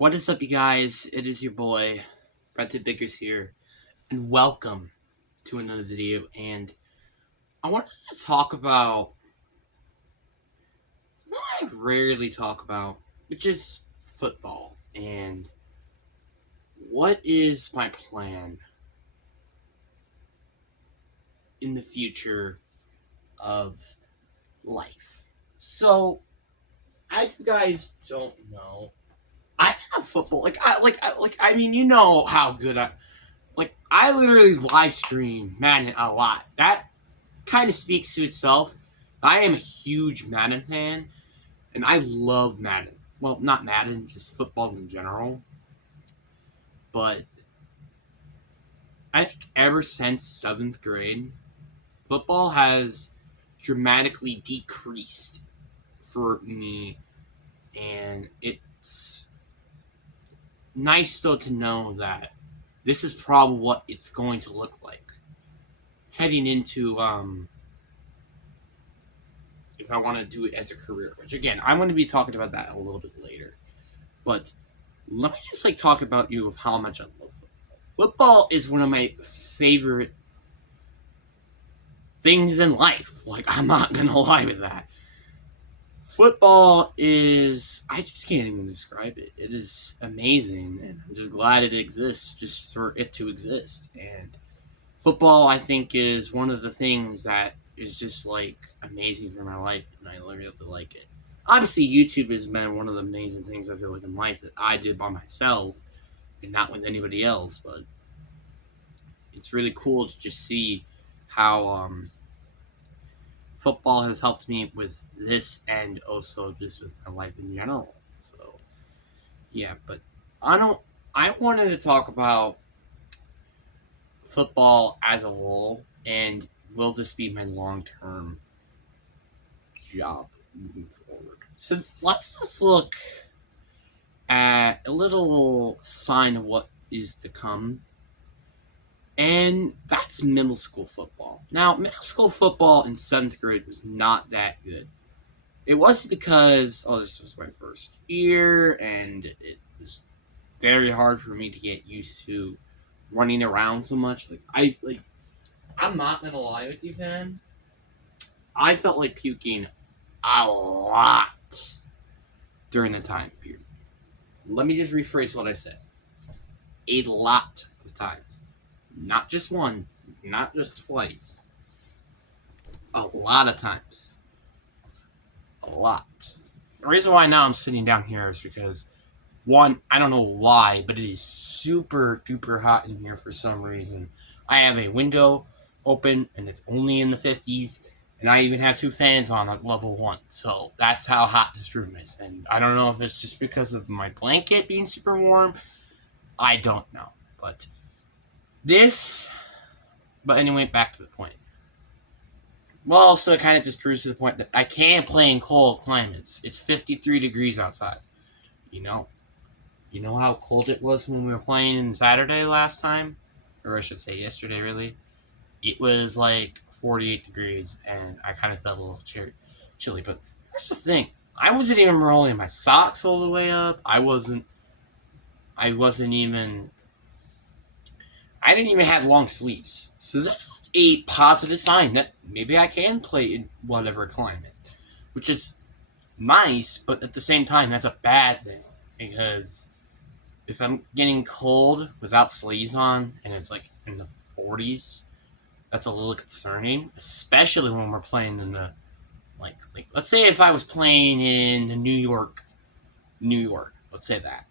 What is up, you guys? It is your boy, Brett Biggers here, and welcome to another video. And I wanted to talk about something I rarely talk about, which is football. And what is my plan in the future of life? So, as you guys don't know, I have football. I mean, you know how good I literally live stream Madden a lot. That kind of speaks to itself. I am a huge Madden fan, and I love Madden. Well, not Madden, just football in general. But I think ever since 7th grade, football has dramatically decreased for me, and it's nice though to know that this is probably what it's going to look like heading into if I want to do it as a career, which again, I'm going to be talking about that a little bit later. But let me just talk about you of how much I love football. Football is one of my favorite things in life. I'm not going to lie with that. Football is, I just can't even describe it. It is amazing, and I'm just glad it exists just for it to exist. And football, I think, is one of the things that is just amazing for my life, and I really like it. Obviously, YouTube has been one of the amazing things I feel like in life that I did by myself and not with anybody else. But it's really cool to just see how football has helped me with this and also just with my life in general. So yeah, but I wanted to talk about football as a whole, and will this be my long-term job moving forward? So let's just look at a little sign of what is to come, and that's middle school football. Now, middle school football in 7th grade was not that good. It wasn't because, this was my first year, and it was very hard for me to get used to running around so much. I'm not gonna lie with you, fam. I felt like puking a lot during the time period. Let me just rephrase what I said. A lot of times. Not just one, not just twice. A lot of times. A lot. The reason why now I'm sitting down here is because, one, I don't know why, but it is super duper hot in here for some reason. I have a window open, and it's only in the 50s, and I even have 2 fans on at level 1. So that's how hot this room is. And I don't know if it's just because of my blanket being super warm. I don't know. But anyway, back to the point. Well, so it kind of just proves to the point that I can play in cold climates. It's 53 degrees outside. You know how cold it was when we were playing in Saturday last time? Or I should say yesterday, really. It was 48 degrees, and I kind of felt a little chilly. But here's the thing. I wasn't even rolling my socks all the way up. I didn't even have long sleeves. So this is a positive sign that maybe I can play in whatever climate. Which is nice, but at the same time, that's a bad thing. Because if I'm getting cold without sleeves on, and it's in the 40s, that's a little concerning. Especially when we're playing in the, let's say if I was playing in the New York, let's say that.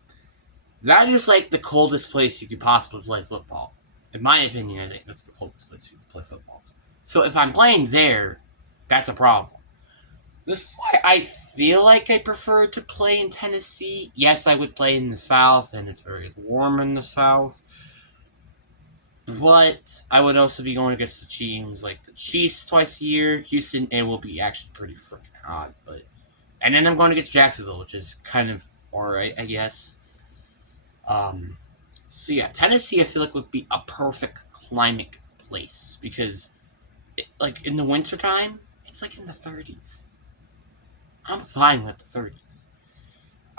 That is the coldest place you could possibly play football. In my opinion, I think that's the coldest place you could play football. So if I'm playing there, that's a problem. This is why I feel like I prefer to play in Tennessee. Yes, I would play in the South, and it's very warm in the South. But I would also be going against the teams like the Chiefs twice a year. Houston, it will be actually pretty freaking hot. And then I'm going against Jacksonville, which is kind of alright, I guess. So yeah, Tennessee I feel like would be a perfect climate place because, in the wintertime, it's in the 30s. I'm fine with the 30s.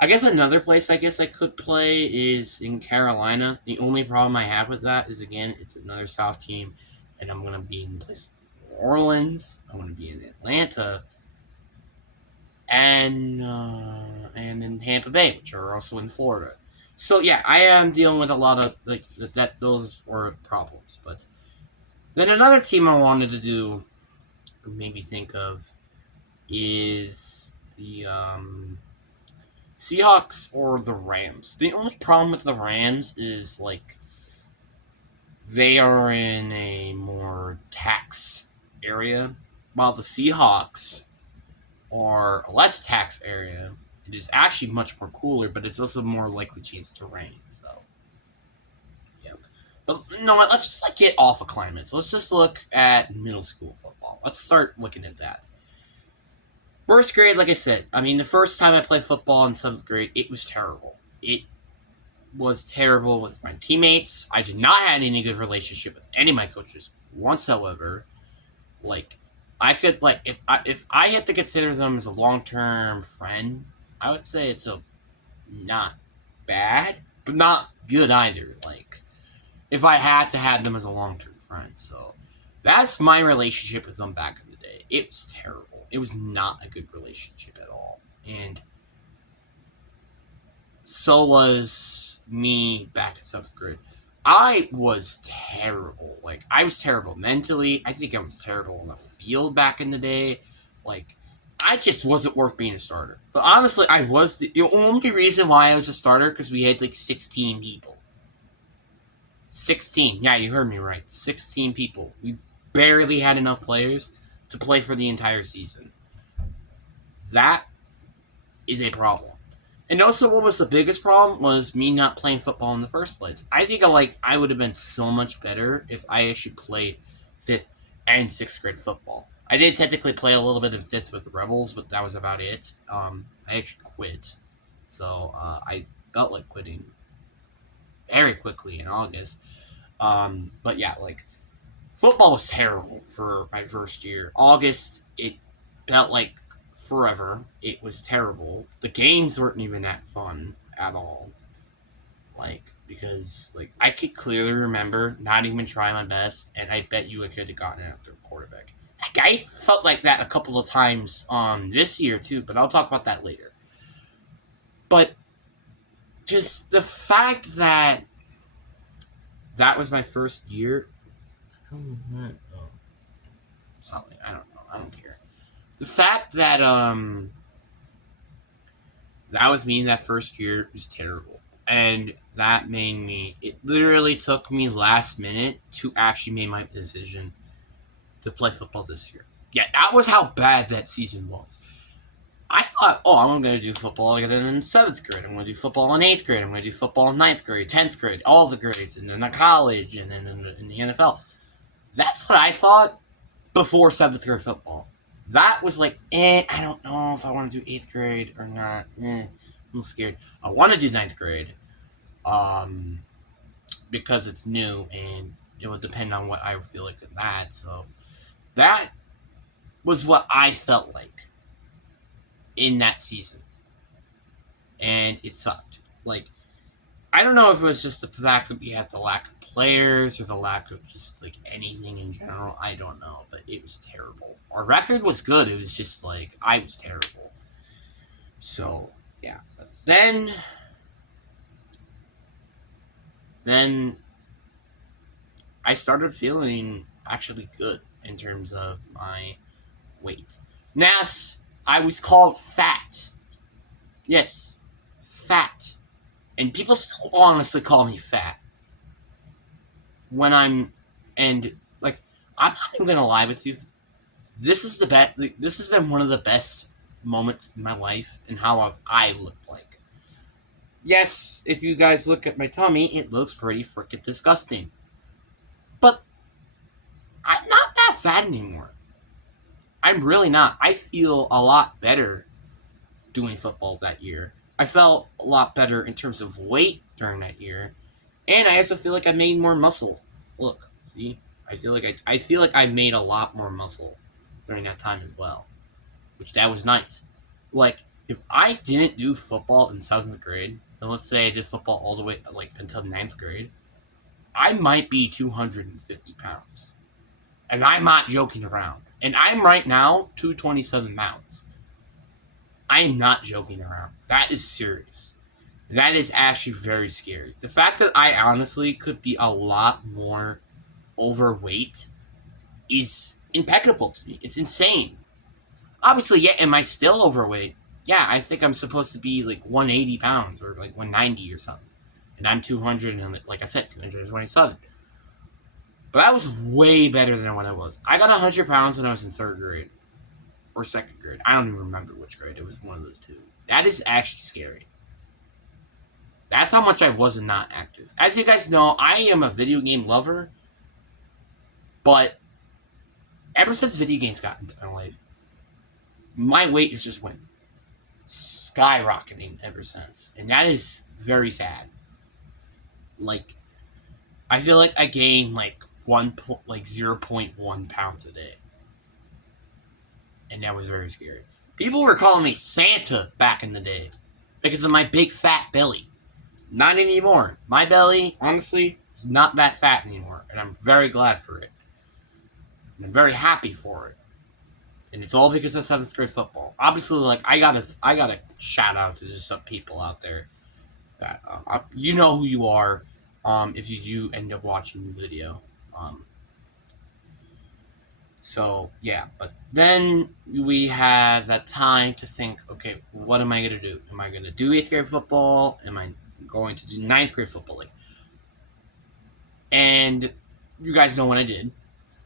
I guess another place I guess I could play is in Carolina. The only problem I have with that is again it's another South team, and I'm gonna be in places like New Orleans. I'm gonna be in Atlanta, and in Tampa Bay, which are also in Florida. So yeah, I am dealing with a lot of like that. Those were problems, but then another team I wanted to do, or maybe think of, is the Seahawks or the Rams. The only problem with the Rams is like they are in a more tax area, while the Seahawks are a less tax area. It is actually much more cooler, but it's also more likely chance to rain. So yeah. But you know what? Let's just like get off of climates. Let's just look at middle school football. Let's start looking at that. First grade, like I said, I mean, the first time I played football in seventh grade, it was terrible. It was terrible with my teammates. I did not have any good relationship with any of my coaches whatsoever. Like, I could like if I had to consider them as a long term friend, I would say it's a not bad, but not good either. Like, if I had to have them as a long term friend, so that's my relationship with them back in the day. It was terrible. It was not a good relationship at all, and so was me back in seventh grade. I was terrible. Like, I was terrible mentally. I think I was terrible on the field back in the day. Like, I just wasn't worth being a starter. But honestly, I was the only reason why I was a starter because we had like 16 people. 16. Yeah, you heard me right. 16 people. We barely had enough players to play for the entire season. That is a problem. And also, what was the biggest problem was me not playing football in the first place. I think I would have been so much better if I actually played fifth and sixth grade football. I did technically play a little bit in fifth with the Rebels, but that was about it. I actually quit, so I felt like quitting very quickly in August. But yeah, like football was terrible for my first year. August, it felt like forever. It was terrible. The games weren't even that fun at all. Like, because, like, I could clearly remember not even trying my best, and I bet you I could have gotten after quarterback. Heck, I felt like that a couple of times this year, too, but I'll talk about that later. But just the fact that that was my first year. How was that? Oh, something. I don't know. I don't care. The fact that that was me in that first year was terrible. And that made me, it literally took me last minute to actually make my decision to play football this year. Yeah, that was how bad that season was. I thought, oh, I'm going to do football again in seventh grade. I'm going to do football in eighth grade. I'm going to do football in ninth grade, 10th grade, all the grades, and then the college, and then in the NFL. That's what I thought before seventh grade football. That was like, I don't know if I want to do eighth grade or not. I'm scared. I want to do ninth grade, because it's new and it would depend on what I feel like in that. So that was what I felt like in that season, and it sucked. Like, I don't know if it was just the fact that we had the lack of players or the lack of just like anything in general. I don't know, but it was terrible. Our record was good. It was just like I was terrible. So yeah, but then I started feeling actually good in terms of my weight. Yes, I was called fat. Yes, fat. And people still honestly call me fat. When and like, I'm not even gonna lie with you. This is the best. This has been one of the best moments in my life and how I looked like. Yes, if you guys look at my tummy, it looks pretty freaking disgusting. But I'm not that fat anymore. I'm really not. I feel a lot better doing football that year. I felt a lot better in terms of weight during that year, and I also feel like I made more muscle. Look, see, I feel like I made a lot more muscle during that time as well, which that was nice. Like, if I didn't do football in 7th grade, and let's say I did football all the way like until 9th grade, I might be 250 pounds. And I'm not joking around. And I'm right now 227 pounds. I am not joking around. That is serious. That is actually very scary. The fact that I honestly could be a lot more overweight is impeccable to me. It's insane. Obviously, yeah, am I still overweight? Yeah, I think I'm supposed to be like 180 pounds or like 190 or something. And I'm 200 and like I said, 227. But that was way better than what I was. I got 100 pounds when I was in 3rd grade. Or 2nd grade. I don't even remember which grade. It was one of those two. That is actually scary. That's how much I was not active. As you guys know, I am a video game lover. But ever since video games got into my life, my weight has just went skyrocketing ever since. And that is very sad. Like, I feel like I gained like 0.1 pounds a day. And that was very scary. People were calling me Santa back in the day because of my big fat belly. Not anymore. My belly, honestly, is not that fat anymore, and I'm very glad for it. And I'm very happy for it. And it's all because of 7th grade football. Obviously, like I gotta shout out to just some people out there that you know who you are. If you do end up watching the video. So, yeah, but then we have that time to think, okay, what am I going to do? Am I going to do 8th grade football? Am I going to do 9th grade football? And you guys know what I did.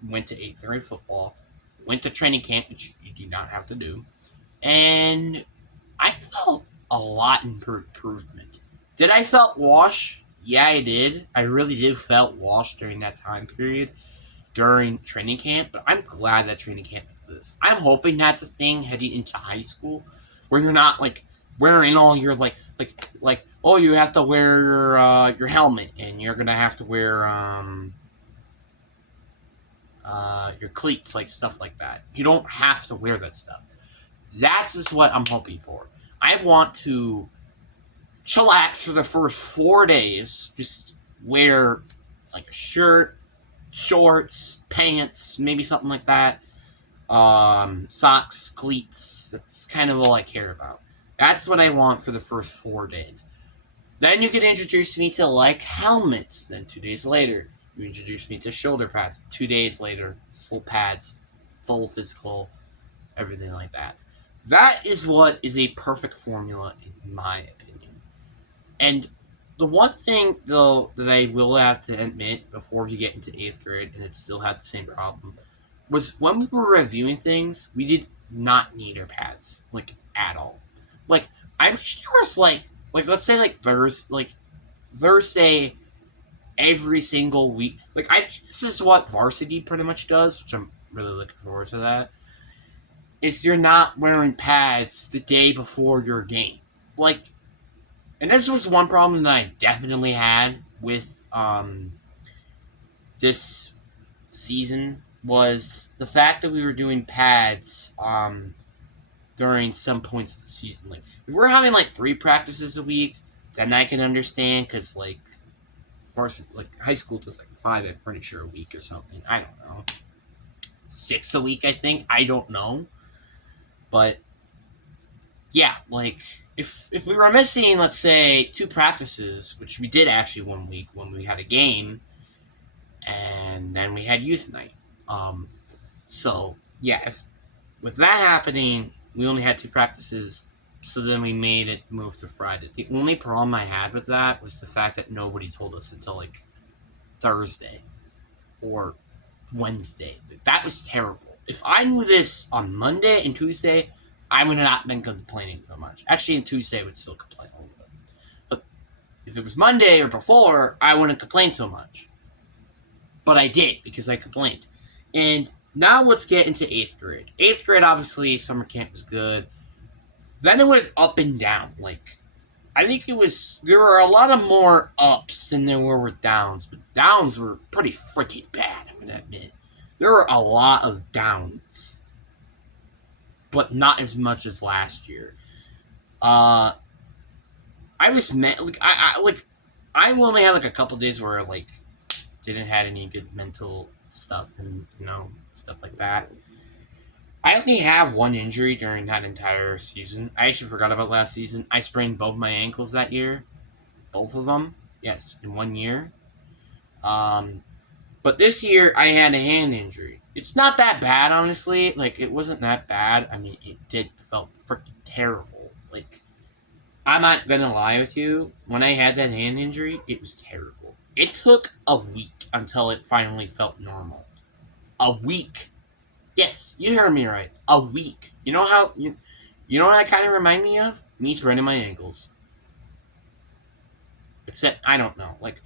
Went to 8th grade football. Went to training camp, which you do not have to do. And I felt a lot improvement. Did I felt wash? Yeah, I did. I really did felt wash during that time period. During training camp, but I'm glad that training camp exists. I'm hoping that's a thing heading into high school, where you're not like wearing all your like oh, you have to wear your helmet and you're gonna have to wear your cleats, like stuff like that. You don't have to wear that stuff. That's just what I'm hoping for. I want to chillax for the first 4 days, just wear like a shirt, shorts, pants, maybe something like that. Socks, cleats. That's kind of all I care about. That's what I want for the first 4 days. Then you can introduce me to like helmets. Then 2 days later, you introduce me to shoulder pads. 2 days later, full pads, full physical, everything like that. That is what is a perfect formula in my opinion. And the one thing, though, that I will have to admit before we get into 8th grade, and it still had the same problem, was when we were reviewing things, we did not need our pads, like, at all. Like, I wish there was, like let's say, like, Thursday every single week. Like, I think this is what varsity pretty much does, which I'm really looking forward to that, is you're not wearing pads the day before your game. Like, and this was one problem that I definitely had with this season, was the fact that we were doing pads during some points of the season. Like, if we're having like 3 practices a week, then I can understand, because like high school does like 5, I'm pretty sure, a week or something. I don't know. 6 a week, I think. I don't know. But yeah, like, if we were missing, let's say, 2 practices, which we did actually one week when we had a game, and then we had youth night. So, yeah, with that happening, we only had 2 practices, so then we made it move to Friday. The only problem I had with that was the fact that nobody told us until, like, Thursday or Wednesday. That was terrible. If I knew this on Monday and Tuesday, I would have not been complaining so much. Actually, on Tuesday, I would still complain a little bit. But if it was Monday or before, I wouldn't complain so much. But I did, because I complained. And now let's get into 8th grade. 8th grade, obviously, summer camp was good. Then it was up and down. Like, I think there were a lot of more ups than there were downs. But downs were pretty freaking bad, I'm going to admit. There were a lot of downs, but not as much as last year. Uh, I was like I only had like a couple days where like didn't had any good mental stuff and stuff like that. I only have one injury during that entire season. I actually forgot about last season. I sprained both my ankles that year, both of them. Yes, in 1 year. Um, but this year I had a hand injury. It's not that bad, honestly. Like it wasn't that bad. I mean, it did felt freaking terrible. Like I'm not gonna lie with you. When I had that hand injury, it was terrible. It took a week until it finally felt normal. A week. Yes, you heard me right. A week. You know what that kind of remind me of? Me spraining my ankles. Except I don't know. Like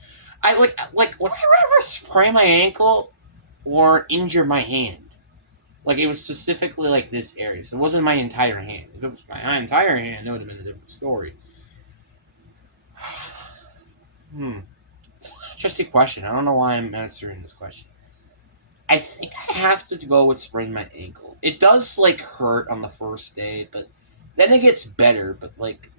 would I ever sprain my ankle or injure my hand? Like it was specifically like this area. So it wasn't my entire hand. If it was my entire hand, it would have been a different story. Hmm. It's an interesting question. I don't know why I'm answering this question. I think I have to go with sprain my ankle. It does like hurt on the first day, but then it gets better. But like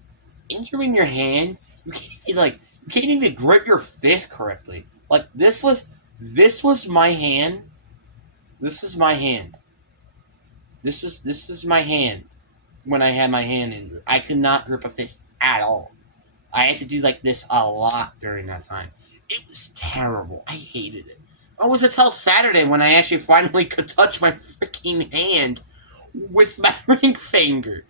injuring your hand, you can't even grip your fist correctly. Like this was my hand. This is my hand. This is my hand when I had my hand injured. I could not grip a fist at all. I had to do like this a lot during that time. It was terrible. I hated it. It was until Saturday when I actually finally could touch my freaking hand with my ring finger.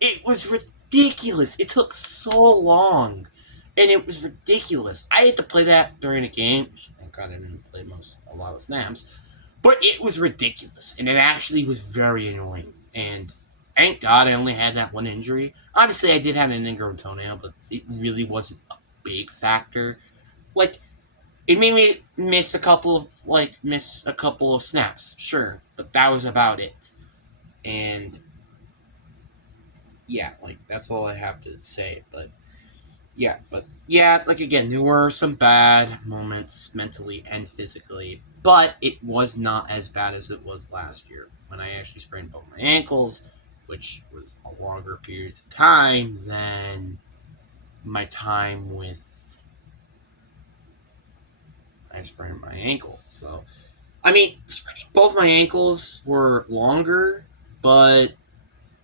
It was ridiculous. It took so long. And it was ridiculous. I had to play that during a game. Thank God I didn't play a lot of snaps. But it was ridiculous. And it actually was very annoying. And thank God I only had that one injury. Obviously, I did have an ingrown toenail, but it really wasn't a big factor. Like, it made me miss a couple of snaps, sure, but that was about it. And yeah, like that's all I have to say. But yeah, like again, there were some bad moments mentally and physically, but it was not as bad as it was last year when I actually sprained both my ankles, which was a longer period of time than my time with I sprained my ankle. So I mean, spraining both my ankles were longer, but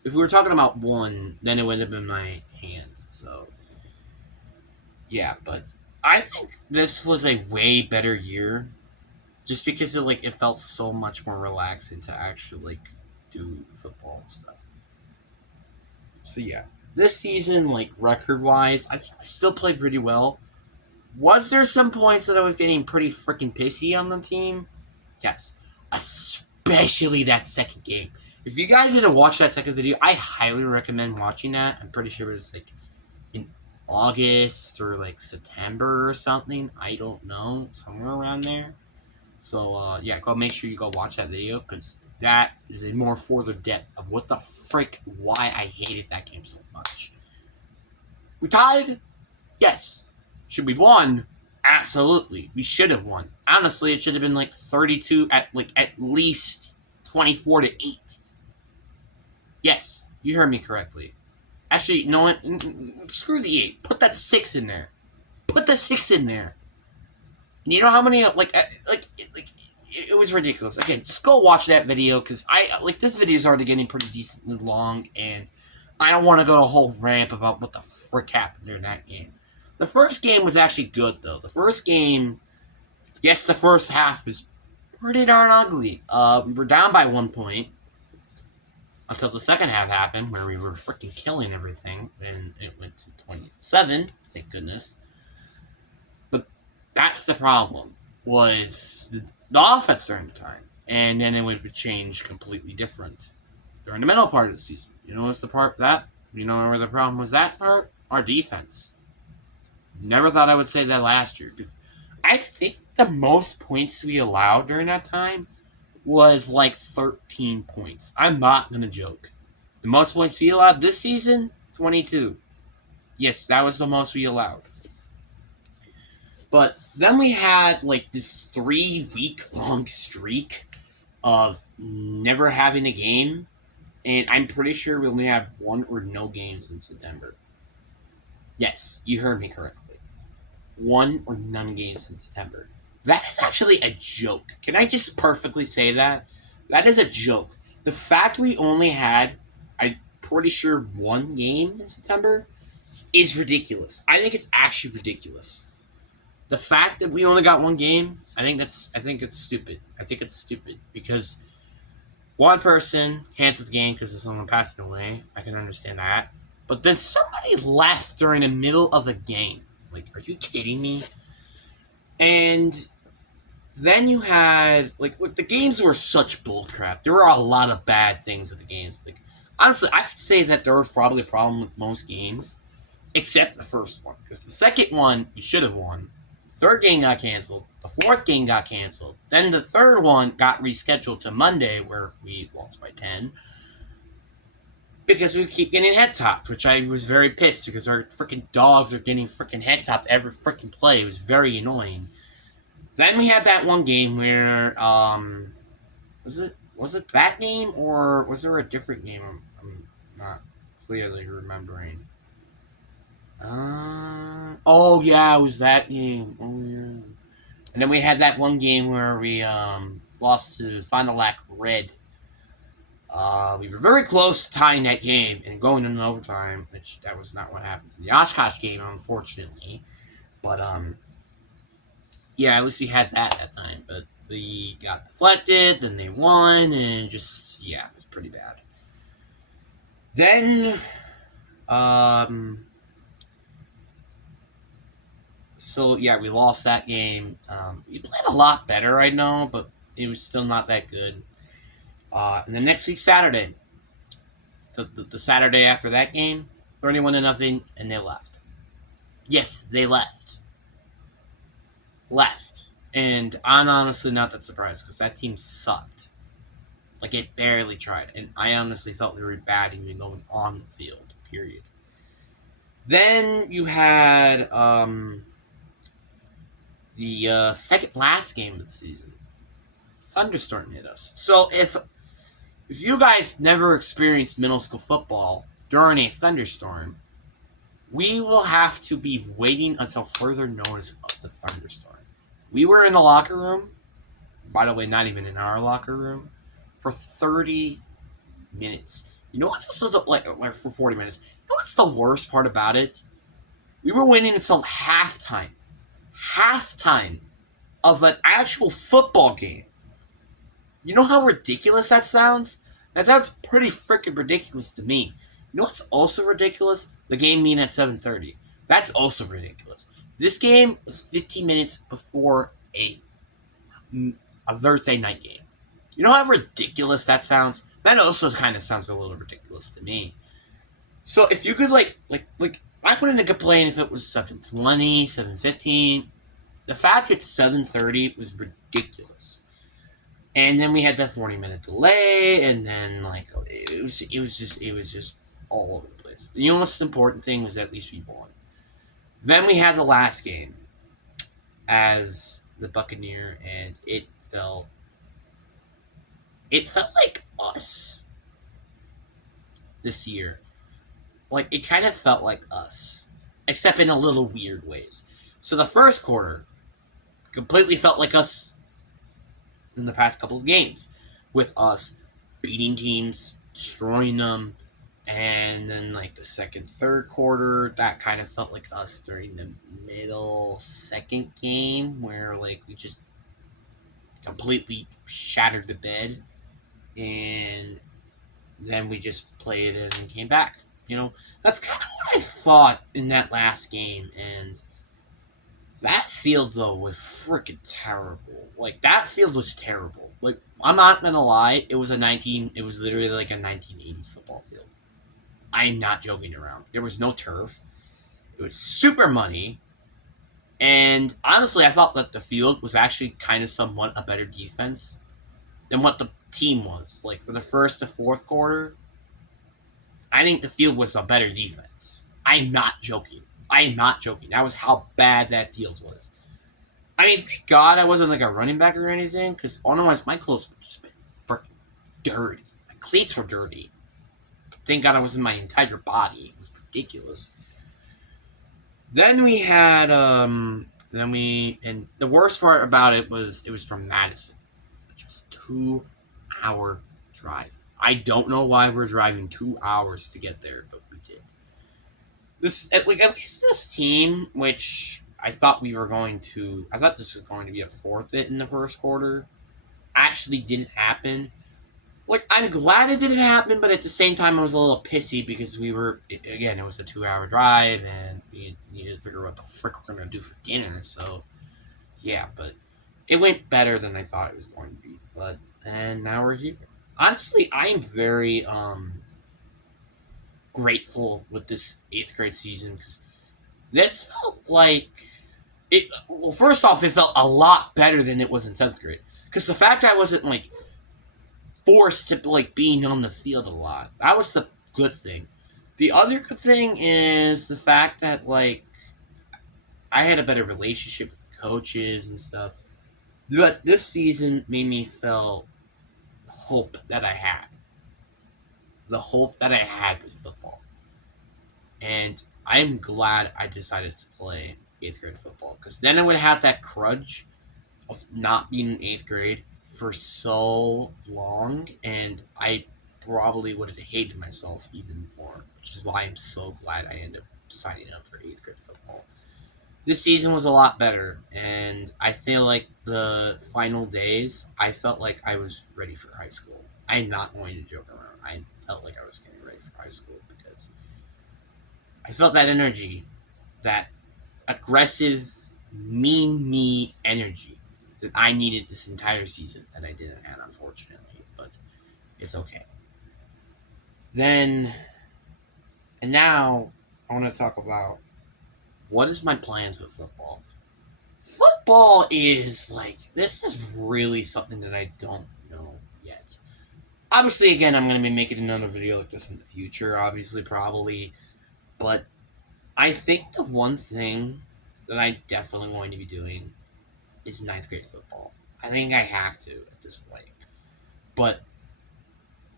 if we were talking about one, then it would have been my hand. So yeah, but I think this was a way better year, just because it felt so much more relaxing to actually like do football and stuff. So yeah, this season like record wise, I think I still played pretty well. Was there some points that I was getting pretty freaking pissy on the team? Yes, especially that second game. If you guys didn't watch that second video, I highly recommend watching that. I'm pretty sure it was like in August or like September or something. I don't know, somewhere around there. So yeah, go make sure you go watch that video because that is a more further depth of what the frick why I hated that game so much. We tied, yes. Should we won? Absolutely, we should have won. Honestly, it should have been like 32 at least 24-8. Yes, you heard me correctly. Actually, you know what? Screw the 8. Put that 6 in there. Put the 6 in there. And you know how many it was ridiculous. Again, just go watch that video because this video is already getting pretty decently long, and I don't want to go a whole rant about what the frick happened during that game. The first game was actually good though. The first game, yes, the first half is pretty darn ugly. We were down by 1 point until the second half happened, where we were freaking killing everything. Then it went to 27. Thank goodness. But that's the problem. Was the offense during the time, and then it would change completely different during the middle part of the season. You know what's the part that you know where the problem was? That part, our defense. Never thought I would say that last year because I think the most points we allowed during that time was like 13 points. I'm not gonna joke. The most points we allowed this season, 22. Yes, that was the most we allowed. But then we had like this 3 week long streak of never having a game. And I'm pretty sure we only had one or no games in September. Yes, you heard me correctly. One or none games in September. That is actually a joke. Can I just perfectly say that? That is a joke. The fact we only had, I'm pretty sure, one game in September is ridiculous. I think it's actually ridiculous. The fact that we only got one game, I think it's stupid. I think it's stupid because one person canceled the game because someone passed away. I can understand that. But then somebody left during the middle of the game. Like, are you kidding me? And then you had look, the games were such bullcrap. There were a lot of bad things at the games. Like, honestly, I could say that there was probably a problem with most games, except the first one, because the second one you should have won. Third game got canceled. The fourth game got canceled. Then the third one got rescheduled to Monday, where we lost by 10. Because we keep getting head topped, which I was very pissed because our freaking dogs are getting freaking head topped every freaking play. It was very annoying. Then we had that one game where was it that game or was there a different game? I'm not clearly remembering. Oh yeah, it was that game. Oh yeah. And then we had that one game where we lost to Final Lac Red. We were very close to tying that game and going into overtime, which that was not what happened in the Oshkosh game, unfortunately. But yeah, at least we had that time. But we got deflected, then they won, and just yeah, it was pretty bad. Then, so yeah, we lost that game. We played a lot better, I know, but it was still not that good. And the next week, Saturday, the Saturday after that game, 31-0, and they left. Yes, they left. And I'm honestly not that surprised because that team sucked. Like, it barely tried. And I honestly felt they were bad even going on the field, period. Then you had the second last game of the season. Thunderstorm hit us. So if you guys never experienced middle school football during a thunderstorm, we will have to be waiting until further notice of the thunderstorm. We were in the locker room, by the way, not even in our locker room, for 30 minutes. You know what's also like for 40 minutes? You know what's the worst part about it? We were waiting until halftime. Halftime of an actual football game. You know how ridiculous that sounds? That sounds pretty freaking ridiculous to me. You know what's also ridiculous? The game being at 7:30. That's also ridiculous. This game was 15 minutes before a Thursday night game. You know how ridiculous that sounds? That also kind of sounds a little ridiculous to me. So if you could like I wouldn't complain if it was 7:20, 7:15. The fact it's 7:30 was ridiculous. And then we had that 40-minute delay, and then it was just all over the place. The most important thing was at least we won. Then we had the last game as the Buccaneer, and it felt like us this year. Like, it kind of felt like us, except in a little weird ways. So the first quarter completely felt like us in the past couple of games, with us beating teams, destroying them, and then the second, third quarter, that kind of felt like us during the middle second game, where we just completely shattered the bed, and then we just played it and came back. That's kind of what I thought in that last game, and that field, though, was freaking terrible. That field was terrible. I'm not gonna lie, it was literally like a 1980s football field. I'm not joking around. There was no turf. It was super muddy. And honestly, I thought that the field was actually kind of somewhat a better defense than what the team was. For the first to fourth quarter, I think the field was a better defense. I'm not joking. That was how bad that field was. I mean, thank God I wasn't a running back or anything, because otherwise my clothes would just been freaking dirty. My cleats were dirty. thank God I was in my entire body. It was ridiculous. Then we had and the worst part about it was from Madison, which was 2 hour drive. I don't know why we're driving 2 hours to get there, but we did. At least this team, which I thought this was going to be a forfeit in the first quarter, actually didn't happen. Like, I'm glad it didn't happen, but at the same time, I was a little pissy because it was a 2 hour drive, and we needed to figure out what the frick we're going to do for dinner, so, yeah, but it went better than I thought it was going to be, and now we're here. Honestly, I am very, grateful with this 8th grade season, because this felt like, well, first off, it felt a lot better than it was in 7th grade, because the fact I wasn't, like, forced to being on the field a lot. That was the good thing. The other good thing is the fact that I had a better relationship with the coaches and stuff. But this season made me feel hope that I had. The hope that I had with football. And I'm glad I decided to play 8th grade football. Because then I would have that grudge of not being in 8th grade for so long, and I probably would have hated myself even more, which is why I'm so glad I ended up signing up for 8th grade football. This season was a lot better, and I feel like the final days, I felt like I was ready for high school. I'm not going to joke around. I felt like I was getting ready for high school because I felt that energy, that aggressive, mean me energy that I needed this entire season that I didn't have, unfortunately, but it's okay. And now I want to talk about what is my plans with football. Football is this is really something that I don't know yet. Obviously, again, I'm going to be making another video like this in the future, obviously, probably, but I think the one thing that I'm definitely going to be doing is 9th grade football. I think I have to at this point. But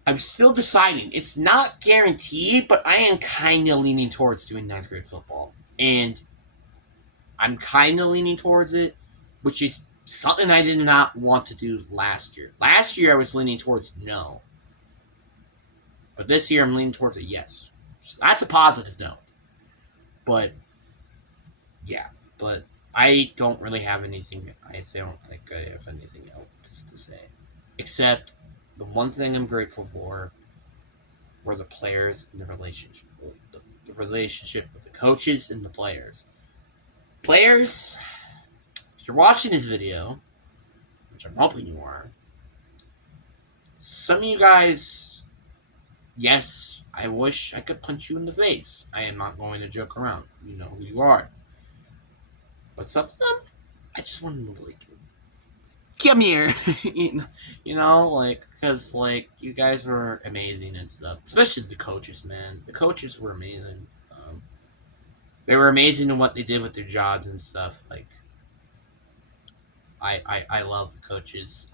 I'm still deciding. It's not guaranteed, but I am kind of leaning towards doing 9th grade football. And I'm kind of leaning towards it, which is something I did not want to do last year. Last year I was leaning towards no. But this year I'm leaning towards a yes. So that's a positive note. But, yeah. But I don't really have anything. I don't think I have anything else to say. Except the one thing I'm grateful for were the players and the relationship. The relationship with the coaches and the players. Players, if you're watching this video, which I'm hoping you are, some of you guys, yes, I wish I could punch you in the face. I am not going to joke around. You know who you are. But some of them, I just want to come here. Because, you guys were amazing and stuff. Especially the coaches, man. The coaches were amazing. They were amazing in what they did with their jobs and stuff. I love the coaches.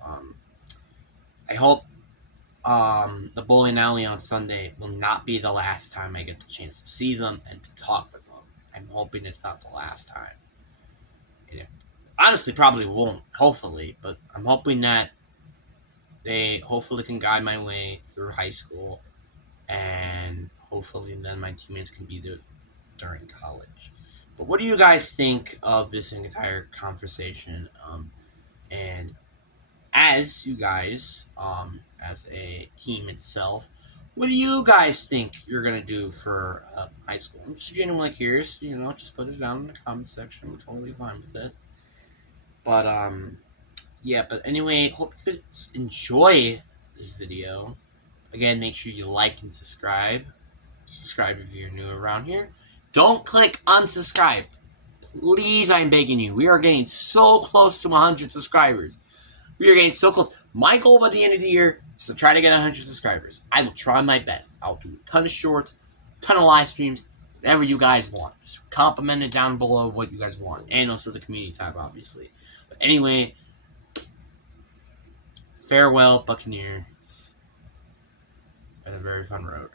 I hope the bowling alley on Sunday will not be the last time I get the chance to see them and to talk with them. I'm hoping it's not the last time. Honestly, probably won't, hopefully, but I'm hoping that they hopefully can guide my way through high school, and hopefully then my teammates can be there during college. But what do you guys think of this entire conversation? And as you guys, as a team itself, what do you guys think you're going to do for high school? I'm just genuinely curious, just put it down in the comment section. I'm totally fine with it. But, yeah, but anyway, hope you guys enjoy this video. Again, make sure you like and subscribe. Subscribe if you're new around here. Don't click unsubscribe. Please, I'm begging you. We are getting so close to 100 subscribers. We are getting so close. My goal by the end of the year is to try to get 100 subscribers. I will try my best. I'll do a ton of shorts, a ton of live streams, whatever you guys want. Just comment it down below what you guys want. And also the community tab, obviously. But anyway, farewell, Buccaneers. It's been a very fun road.